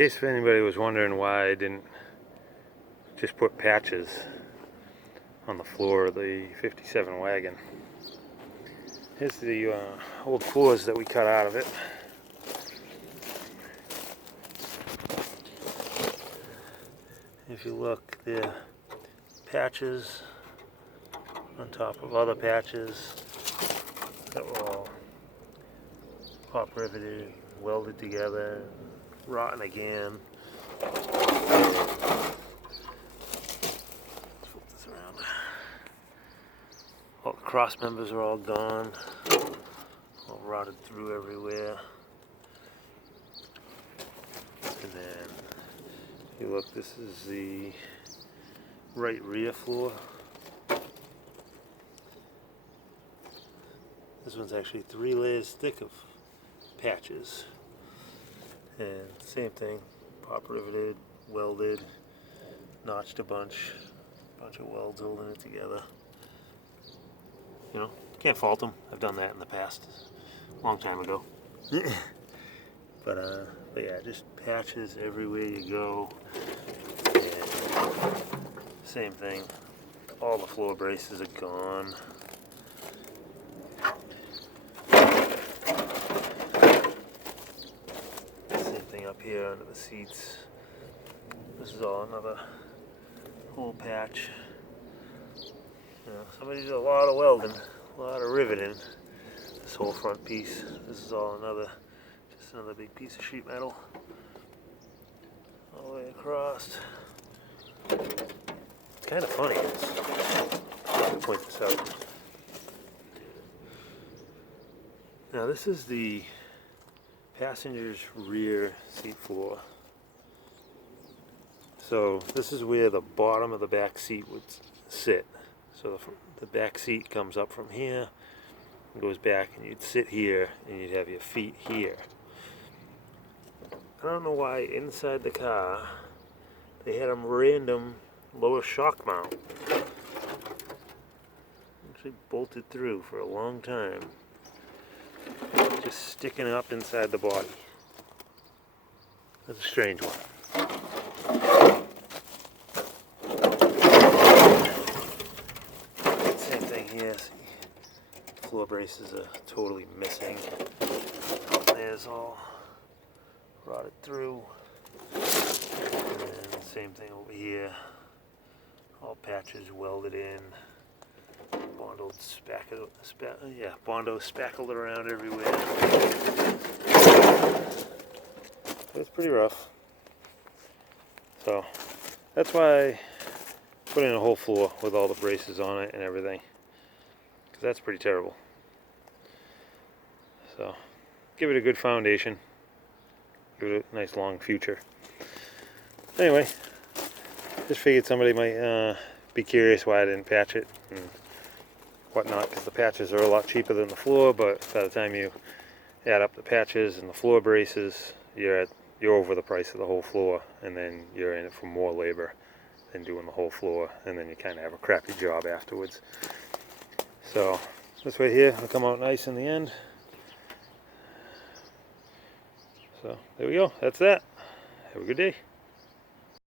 case if anybody was wondering why I didn't just put patches on the floor of the 57 wagon. Here's the old floors that we cut out of it. If you look, there patches on top of other patches that were all pop riveted, welded together, rotten again. Let's flip this around. All the cross members are all gone, all rotted through everywhere. And then, if you look, this is the right rear floor. This one's actually 3 layers thick of patches. And same thing, pop riveted, welded, notched a bunch of welds holding it together. You know, can't fault them. I've done that in the past, a long time ago. But yeah, just patches everywhere you go. And same thing, all the floor braces are gone. Up here under the seats. This is all another whole patch. You know, somebody did a lot of welding, a lot of riveting. This whole front piece. This is all just another big piece of sheet metal. All the way across. It's kind of funny. I have to point this out. Now this is the passenger's rear seat floor. So this is where the bottom of the back seat would sit. So the back seat comes up from here and goes back, and you'd sit here and you'd have your feet here. I don't know why inside the car they had a random lower shock mount. Actually bolted through for a long time. Just sticking up inside the body. That's a strange one. Same thing here. See, floor braces are totally missing. There's all rotted through. And same thing over here. All patches welded in. Bondo spackled around everywhere. It's pretty rough. So that's why I put in a whole floor with all the braces on it and everything, because that's pretty terrible. So give it a good foundation, give it a nice long future. Anyway, just figured somebody might be curious why I didn't patch it and whatnot, because the patches are a lot cheaper than the floor, but by the time you add up the patches and the floor braces, you're over the price of the whole floor, and then you're in it for more labor than doing the whole floor, and then you kind of have a crappy job afterwards. So this way here will come out nice in the end. So there we go, that's that. Have a good day.